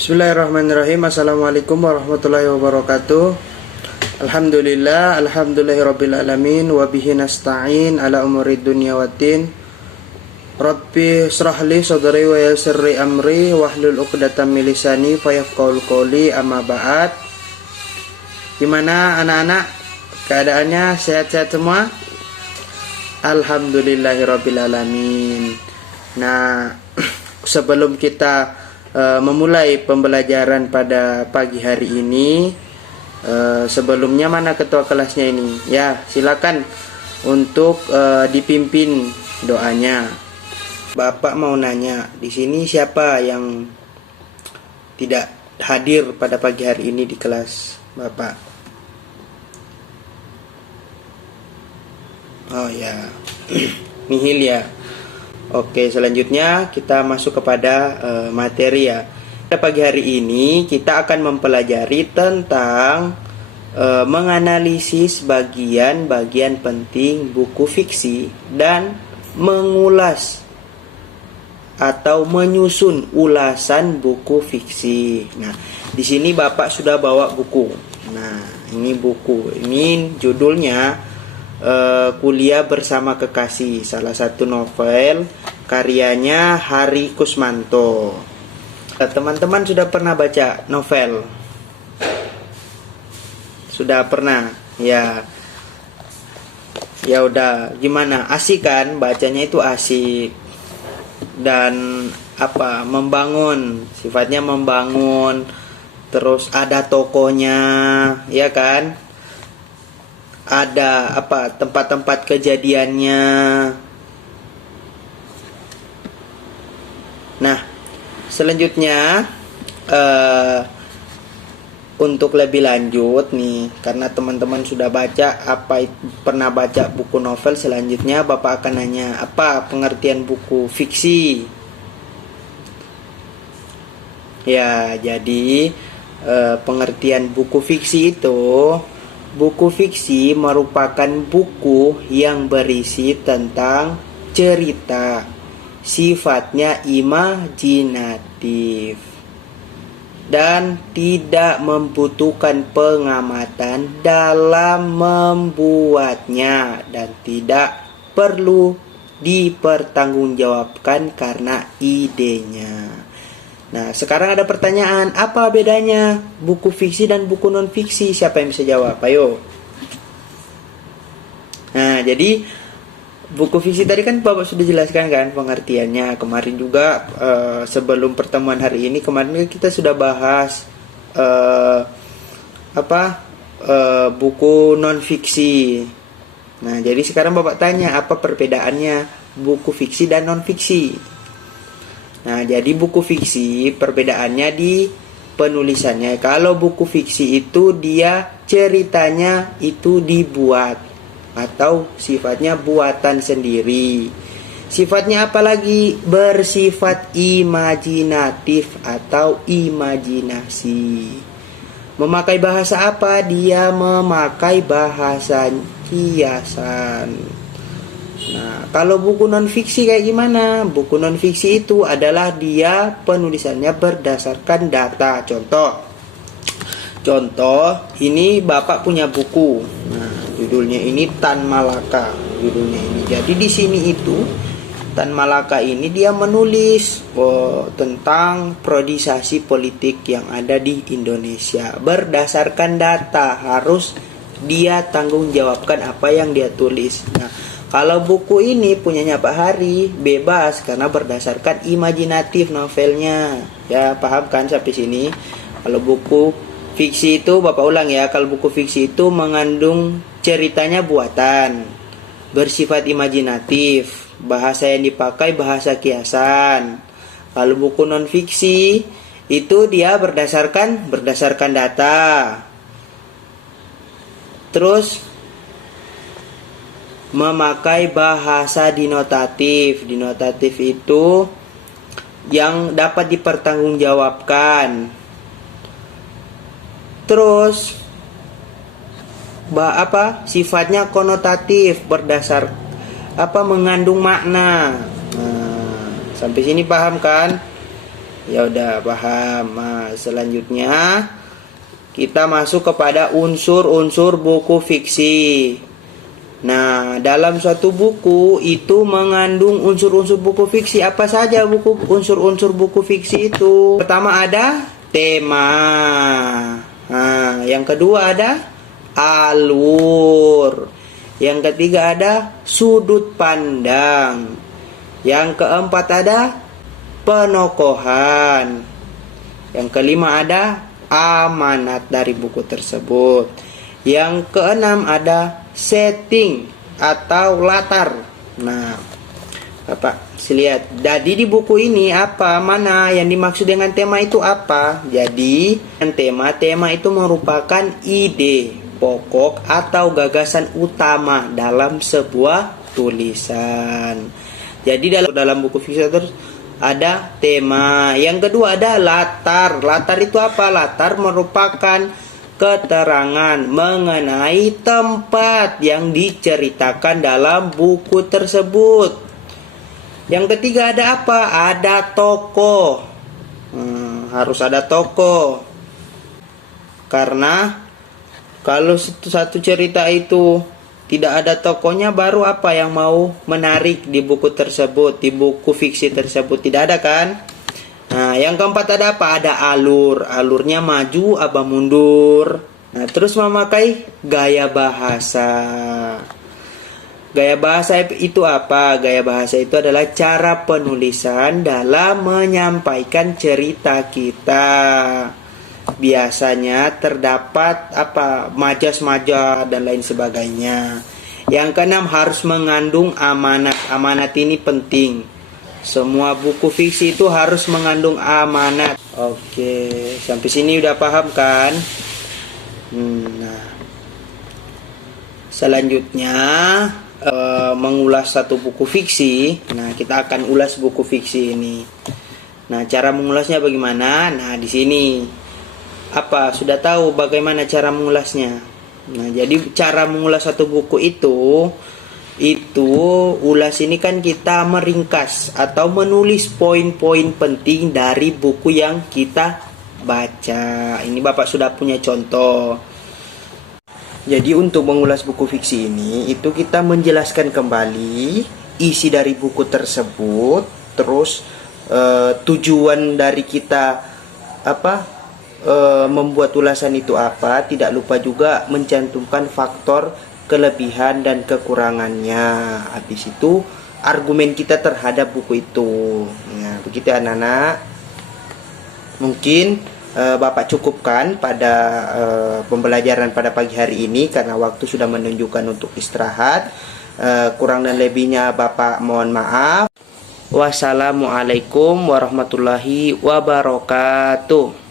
Bismillahirrahmanirrahim. Assalamualaikum warahmatullahi wabarakatuh. Alhamdulillahirabbil alamin wa bihi nasta'in ala umurid dunya waddin. Rabbi shrah li sadri wa yassir li amri wahlul 'uqdatam min lisani fayafqahul qawli, amma ba'd. Gimana anak-anak? Keadaannya sehat-sehat semua? Alhamdulillahirabbil alamin. Nah, sebelum kita memulai pembelajaran pada pagi hari ini, sebelumnya mana ketua kelasnya ini? Ya, silakan untuk dipimpin doanya. Bapak mau nanya, di sini siapa yang tidak hadir pada pagi hari ini di kelas Bapak? Oh ya, nihil ya. Oke, selanjutnya kita masuk kepada materi ya. Pada pagi hari ini kita akan mempelajari tentang menganalisis bagian-bagian penting buku fiksi dan mengulas atau menyusun ulasan buku fiksi. Nah, di sini Bapak sudah bawa buku. Nah, ini buku. Ini judulnya Kuliah Bersama Kekasih, salah satu novel karyanya Hari Kusmanto. Teman-teman sudah pernah baca novel? Sudah pernah? Ya. Ya udah, gimana? Asik kan? Bacanya itu asik. Dan membangun, sifatnya membangun. Terus ada tokonya, ya kan? Ada tempat-tempat kejadiannya. Nah, selanjutnya untuk lebih lanjut nih, karena teman-teman sudah baca pernah baca buku novel, selanjutnya Bapak akan nanya apa pengertian buku fiksi. Ya, jadi pengertian buku fiksi itu, buku fiksi merupakan buku yang berisi tentang cerita, sifatnya imajinatif, dan tidak membutuhkan pengamatan dalam membuatnya, dan tidak perlu dipertanggungjawabkan karena idenya. Nah, sekarang ada pertanyaan, apa bedanya buku fiksi dan buku non-fiksi? Siapa yang bisa jawab? Ayo. Nah, jadi buku fiksi tadi kan Bapak sudah jelaskan kan pengertiannya. Kemarin juga sebelum pertemuan hari ini, kemarin kita sudah bahas buku non-fiksi. Nah, jadi sekarang Bapak tanya apa perbedaannya buku fiksi dan non-fiksi? Nah, jadi buku fiksi perbedaannya di penulisannya. Kalau buku fiksi itu dia ceritanya itu dibuat atau sifatnya buatan sendiri. Sifatnya apalagi? Bersifat imajinatif atau imajinasi. Memakai bahasa apa? Dia memakai bahasa kiasan. Nah, kalau buku non-fiksi kayak gimana? Buku non-fiksi itu adalah dia penulisannya berdasarkan data. Contoh, ini Bapak punya buku. Nah, judulnya ini Tan Malaka. Judulnya ini. Jadi di sini itu Tan Malaka ini dia menulis tentang priorisasi politik yang ada di Indonesia berdasarkan data. Harus dia tanggung jawabkan apa yang dia tulis. Nah, kalau buku ini punyanya Pak Hari, bebas karena berdasarkan imajinatif novelnya. Ya, paham kan sampai sini? Kalau buku fiksi itu, Bapak ulang ya, kalau buku fiksi itu mengandung ceritanya buatan, bersifat imajinatif, bahasa yang dipakai bahasa kiasan. Kalau buku non fiksi itu dia berdasarkan data. Terus memakai bahasa denotatif. Denotatif itu yang dapat dipertanggungjawabkan. Terus sifatnya konotatif, berdasar mengandung makna. Nah, sampai sini paham kan? Ya udah paham. Nah, selanjutnya kita masuk kepada unsur-unsur buku fiksi. Nah, dalam suatu buku itu mengandung unsur-unsur buku fiksi. Apa saja unsur-unsur buku fiksi itu? Pertama ada tema. Nah, yang kedua ada alur. Yang ketiga ada sudut pandang. Yang keempat ada penokohan. Yang kelima ada amanat dari buku tersebut. Yang keenam ada setting atau latar. Nah, Bapak lihat. Jadi di buku ini mana yang dimaksud dengan tema itu apa? Jadi tema itu merupakan ide pokok atau gagasan utama dalam sebuah tulisan. Jadi dalam buku fiksi terus ada tema. Yang kedua ada latar. Latar itu apa? Latar merupakan keterangan mengenai tempat yang diceritakan dalam buku tersebut. Yang ketiga ada apa? Ada tokoh. Harus ada tokoh. Karena kalau satu cerita itu tidak ada tokohnya, baru apa yang mau menarik di buku tersebut, di buku fiksi tersebut? Tidak ada kan? Nah, yang keempat ada apa? Ada alur. Alurnya maju apa mundur. Nah, terus memakai gaya bahasa. Gaya bahasa itu apa? Gaya bahasa itu adalah cara penulisan dalam menyampaikan cerita kita. Biasanya terdapat majas-majas dan lain sebagainya. Yang keenam harus mengandung amanat. Amanat ini penting. Semua buku fiksi itu harus mengandung amanat. Oke, sampai sini udah paham kan? Nah, selanjutnya mengulas satu buku fiksi. Nah, kita akan ulas buku fiksi ini. Nah, cara mengulasnya bagaimana? Nah, di sini sudah tahu bagaimana cara mengulasnya. Nah, jadi cara mengulas satu buku itu ulas ini kan kita meringkas atau menulis poin-poin penting dari buku yang kita baca. Ini Bapak sudah punya contoh. Jadi untuk mengulas buku fiksi ini itu kita menjelaskan kembali isi dari buku tersebut, terus tujuan dari kita membuat ulasan itu apa. Tidak lupa juga mencantumkan faktor kelebihan dan kekurangannya. Habis itu argumen kita terhadap buku itu. Nah, begitu anak-anak. Mungkin Bapak cukupkan pada pembelajaran pada pagi hari ini karena waktu sudah menunjukkan untuk istirahat. Kurang dan lebihnya Bapak mohon maaf. Wassalamualaikum warahmatullahi wabarakatuh.